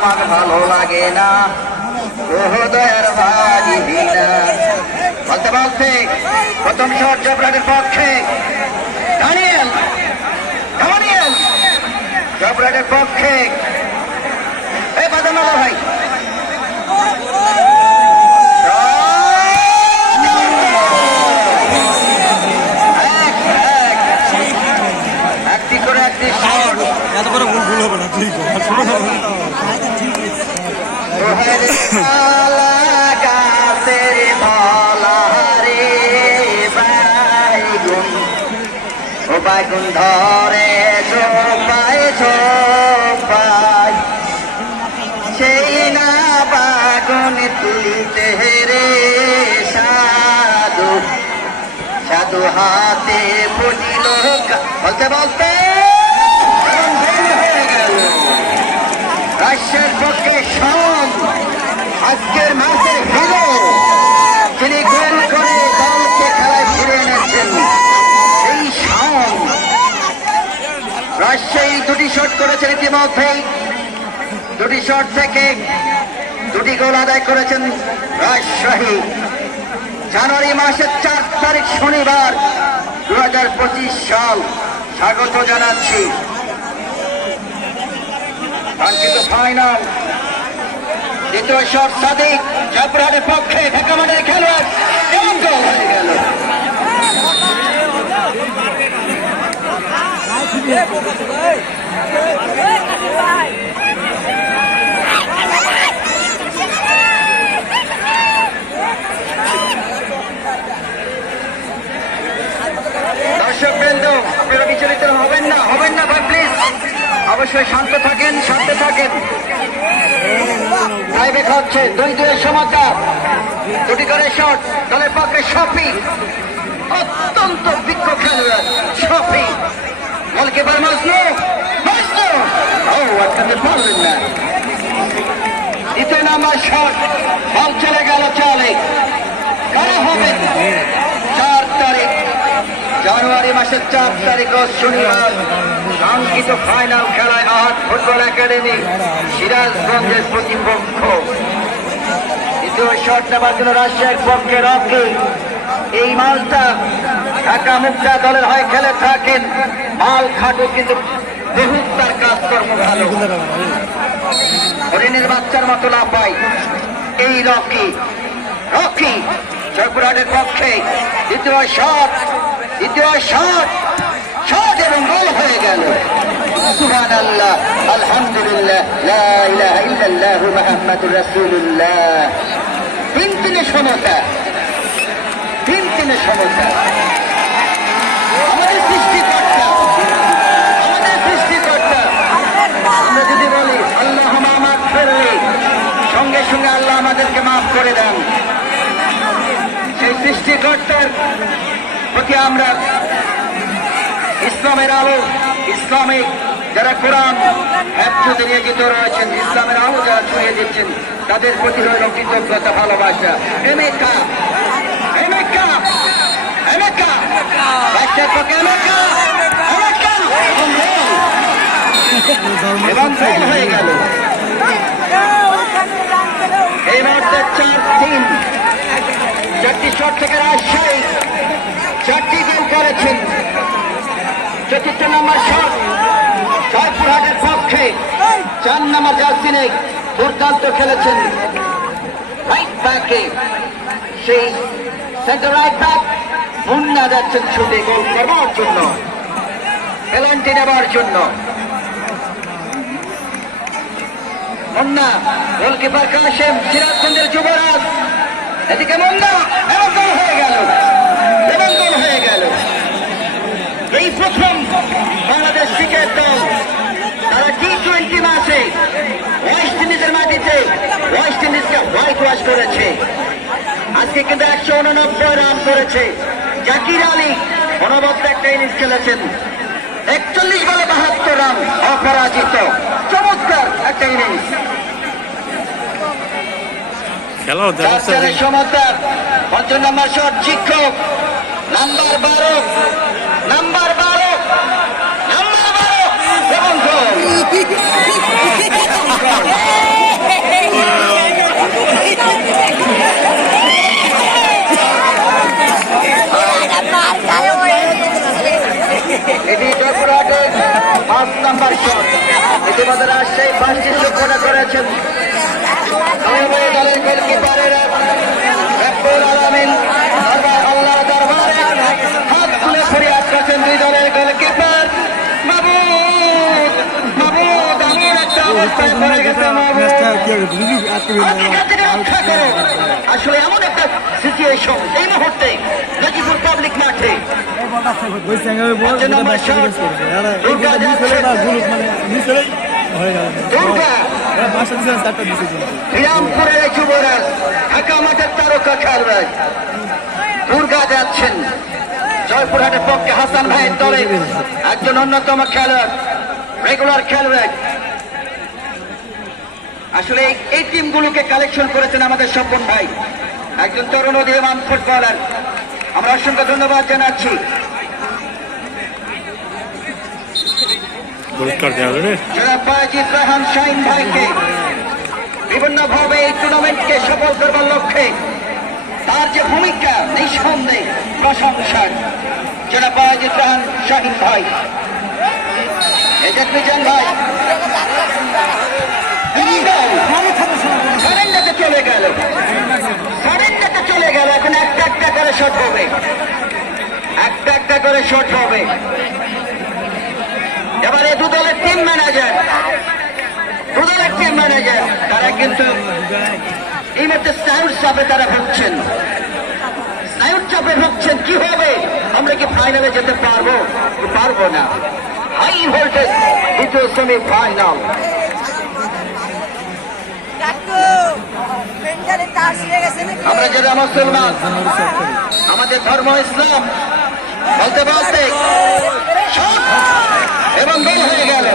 আমার ভালো লাগে না। হৃদয়ের বাড়ি না বলতে বলতে প্রথম শট জবরানের পক্ষে। দানিয়েল দানিয়েল জবরানের পক্ষে। এই বাদাম ভাই। এত বড় ভুল ভুল হবে না তুই কর। ছোট হবে না। তোহের কালা গাছের তলারে বাইগুন ধরে চোপায় চোপায় সেই না বাগুন তুলিতে রে সাধু। সাধু হাতে কা- বলতে বলতে। রাশিয়ার পক্ষে সম আজকের ম্যাচের হিরো তিনি গোল করে দলকে খেলায় ফিরে এনেছেন এই সম রাজশাহী দুটি শট করেছেন ইতিমধ্যেই। দুটি শট থেকে দুটি গোল আদায় করেছেন রাজশাহী। জানুয়ারি মাসের চার তারিখ শনিবার দুহাজার পঁচিশ সাল। স্বাগত জানাচ্ছি। কাঙ্ক্ষিত ফাইনাল। দ্বিতীয় শট সাদিক জাফরানের পক্ষে ঢাকা মাঠের খেলোয়াড় এবং গোল হয়ে গেল? দর্শক বৃন্দ, আপনারা বিচলিত হবেন না হবেন না ভাই প্লিজ অবশ্যই শান্ত থাকেন শান্ত থাকেন। টাইব্রেক হচ্ছে দুই দুয়ের সমাচার দুটি করে শট দলের পক্ষে শফি অত্যন্ত বিজ্ঞ খেলোয়াড় শফি মাজনু মাজনু ও আটকাতে পারলেন না দ্বিতীয় নাম্বার শট বল চলে গেল চালে কারা হবে চার তারিখ জানুয়ারি মাসের চার তারিখ শনিবার কাঙ্ক্ষিত ফাইনাল খেলায় আহাত ফুটবল একাডেমি সিরাজগঞ্জের প্রতিপক্ষ দ্বিতীয় শট নেবার জন্য রাশিয়ার পক্ষে রকি এই মালটা ঢাকা মুক্তা দলের হয়ে খেলে থাকেন। মাল খাটো, কিন্তু বহুত তার কাজকর্ম ভালো। হরিণের বাচ্চার মতো লাফাই এই রকি রকি, জয়পুরহাটের পক্ষে দ্বিতীয় শট দ্বিতীয় শট শট এবং গোল হয়ে গেল। রাসূলুল্লাহ। তিন তিনে সমতা, তিন তিনে সমতা। করে দেন। সেই সৃষ্টিকর্তার প্রতি আমরা ইসলামের আলো, ইসলামিক যারা কোরআন, একসাথে নিয়োজিত রয়েছেন, ইসলামের আলো যারা ছড়িয়ে দিচ্ছেন, তাদের প্রতি রইল কৃতজ্ঞতা, ভালোবাসা। এবং গোল হয়ে গেল। এই মুহূর্তে চার তিন চারটি শট থেকে রাজশাহী, চারটি গোল করেছেন চতুর্থ নম্বর শট জয়পুরহাটের পক্ষে চার নম্বর জার্সিনে দুর্দান্ত খেলেছেন। রাইট ব্যাকে সেই সেন্টার রাইট ব্যাক মুন্না যাচ্ছেন ছুটে গোল করবার জন্য। পেনাল্টি নেবার জন্য। মুন্না, গোলকিপার কাশেম, সিরাজগঞ্জের যুবরাজ। এদিকে মুন্না এবং গোল হয়ে গেল। এবং গোল হয়ে গেল। এই প্রথম বাংলাদেশ ক্রিকেট দল। তারা টি টোয়েন্টি ম্যাচে ওয়েস্ট ইন্ডিজের মাটিতে ওয়েস্ট ইন্ডিজকে হোয়াইট ওয়াশ করেছে। আজকে কিন্তু একশো উননব্বই রান করেছে। জাকির আলী অনবদ্য একটা ইনিংস খেলেছেন। একচল্লিশ বলে বাহাত্তর রান অপরাজিত। চমৎকার একটা ইনিংস খেলাও সমতার পঞ্চম নাম্বার শট শিক্ষক নাম্বার বারো নাম্বার বারো নাম্বার বারো এবং গোল। এবং গোল। পাঁচটি লক্ষ্য করেছেন দুই দলের গোলকিপারেরা রব্বুল আলামিন দরবার আল্লাহ দরবারে হাত তুলে ফরিয়াদ করছেন দুই দলের গোলকিপার মাহমুদ মাহমুদ এমন একটা অবস্থায় পড়ে গেছে মাহমুদ এখান থেকে রক্ষা করো আসলে এমন একটা সিচুয়েশন এই মুহূর্তে গাজীপুর পাবলিক মাঠে দুর্গা শ্রীরামপুরের যুবরাজ ঢাকা মাঠের তারকা খেলবেন দুর্গা যাচ্ছেন জয়পুরহাটের পক্ষে হাসান ভাইয়ের দলে একজন অন্যতম খেলোয়াড় রেগুলার খেলবেন আসলে এই- টিমগুলোকে কালেকশন করেছেন আমাদের স্বপন ভাই একজন তরুণ উদীয়মান ফুটবলার। আমরা অসংখ্য ধন্যবাদ জানাচ্ছি। পুরস্কার দেওয়া যাবে জনাব শাহিন ভাইকে বিভিন্নভাবে এই টুর্নামেন্টকে সফল করবার লক্ষ্যে তার যে ভূমিকা নিঃসন্দেহে প্রশংসার। জনাব রাহান শাহিন ভাই। মিজান ভাই গেল। সারেন্ডাতে চলে গেল। এখন একটা একটা করে শট হবে। একটা একটা করে শট হবে। এবারে দু দলের টিম ম্যানেজার দু দলের টিম ম্যানেজার তারা কিন্তু এই মুহূর্তে স্নায়ুর চাপে তারা ভুগছেন। স্নায়ুর চাপে ভুগছেন। কি হবে? আমরা কি ফাইনালে যেতে পারব? পারব না। হাই ভোল্টেজ দ্বিতীয় সেমি ফাইনাল আমরা যারা মুসলমান আমাদের ধর্ম ইসলাম বলতে বলতে এবং গোল। হয়ে গেল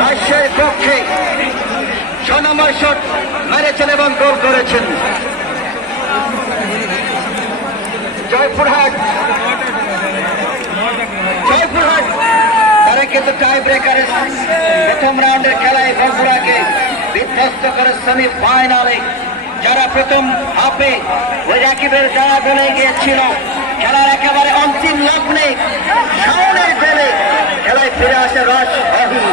রাজশাহীর পক্ষে ছ নম্বর শট মেরেছেন এবং গোল করেছেন। জয়পুরহাট জয়পুরহাট তারা কিন্তু টাই ব্রেকারে প্রথম রাউন্ডের খেলায় বগুড়াকে বিধ্বস্ত করে সেমি ফাইনালে যারা প্রথম হাফে ওই রাকিবের যারা বলে গিয়েছিল, খেলার একেবারে অন্তিম লগ্নে শাওনের গোলে খেলায় ফিরে আসে রস রহি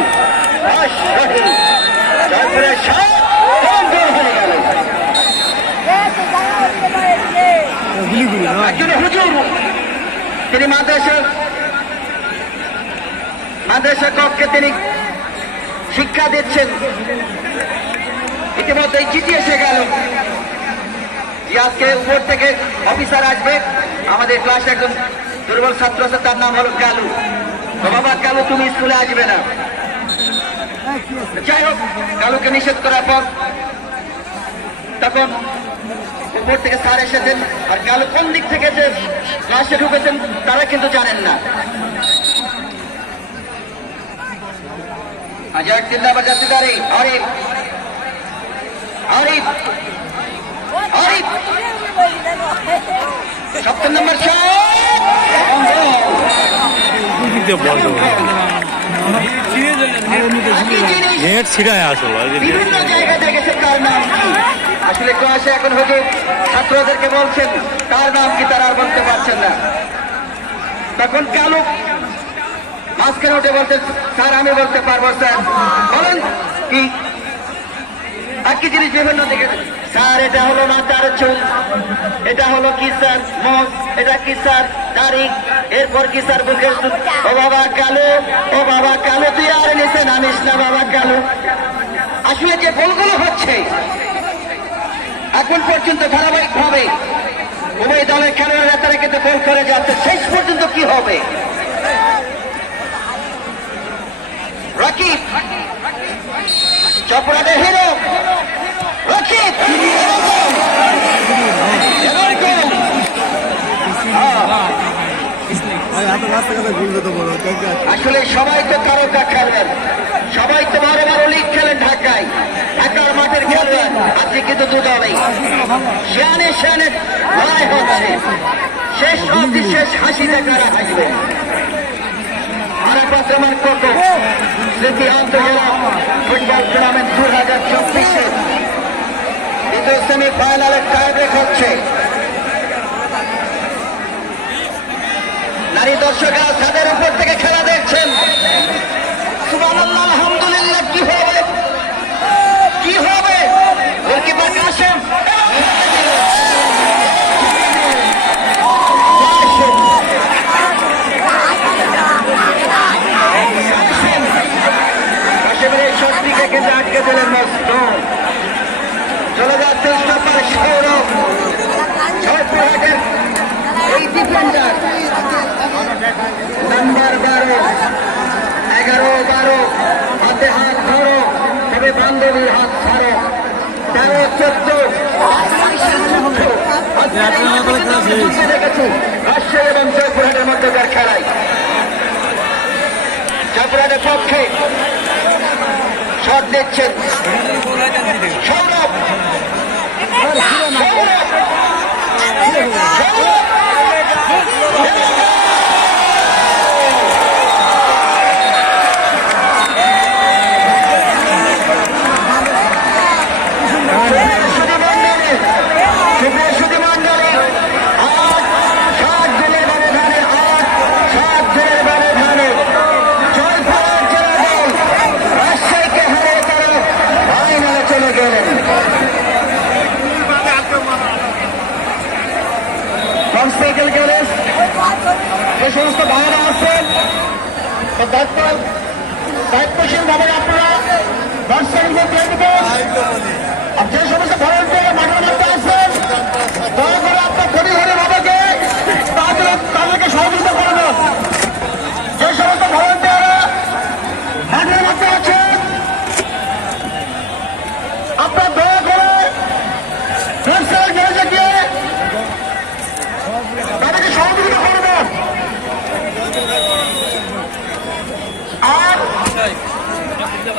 রস রহি। জয়পুরের গেল তিনি মাদ্রাসা মাদ্রাসা কক্ষে তিনি শিক্ষা দিচ্ছেন। ইতিমধ্যে চিঠি এসে গেল। আজকে উপর থেকে অফিসার আসবে। আমাদের ক্লাসে একজন দুর্বল ছাত্র আছে, তার নাম হলো কালু। বাবা, কালু, তুমি স্কুলে আসবে না। যাই হোক, কালুকে নিষেধ করার পর তখন উপর থেকে স্যার এসেছেন। আর কালু কোন দিক থেকে যে ক্লাসে ঢুকেছেন, তারা কিন্তু জানেন না। হাজার জিন্দাবাদ, জাতিদারি, আরিফ। আরিফ আরিফ। সপ্তম নম্বর নেট ছিড়ায় আসলো বিভিন্ন জায়গায় দেখেছে তার নাম। কি আসলে ক্লাসে এখন হুজুর ছাত্রদেরকে বলছেন তার নাম কি তারা আর বলতে পারছেন না। তখন কালু মাঝখানে উঠে বলছেন স্যার আমি বলতে পারব স্যার। বলেন কি একই জিনিস বিভিন্ন দিকে? স্যার, এটা হলো মাথার চুল। এটা হলো কি, স্যার? মস এটা কি, স্যার? তারিখ। এরপর কি, স্যার? বুকের ও বাবা, কালো। ও বাবা, কালো, তুই আর নিচে নামিস না, বাবা, কালো। আসলে যে বলগুলো হচ্ছে, এখন পর্যন্ত ধারাবাহিক ভাবে উভয় দলের খেলোয়াড়রা তারা কিন্তু গোল করে যাচ্ছে। শেষ পর্যন্ত কি হবে? রাকিব চপড়াদের হিরো গোল। আসলে সবাই তো তারকা খেলেন সবাই তো বারো বারো লিগ খেলেন ঢাকায়। ঢাকার মাঠের খেলেন আজকে কিন্তু দু দলেই। শিয়ানে শিয়ানে লড়াই হচ্ছে। শেষ অবধি শেষ হাসিতে কারা হাসবে? আরাফাত রহমান কোকো স্মৃতি আন্তর্জেলা ফুটবল টুর্নামেন্ট দু হাজার চব্বিশে। দ্বিতীয় সেমিফাইনালে টাই ব্রেক হচ্ছে। নারী দর্শকরা ছাদের উপর থেকে খেলা দেখছেন। আলহামদুলিল্লাহ, কি হবে? কি হবে? গোলকিপার আন্দোলনের হাত ছাড়ো। তেরো চোদ্দ এবং জয়পুরহাটের মধ্যকার খেলায় জয়পুরহাটের পক্ষে শট দিচ্ছেন সৌরভ! সমস্ত ভাইয়েরা আসছেন দায়িত্ব দায়িত্বশীল ভাবে আপনারা দর্শকদের দিয়ে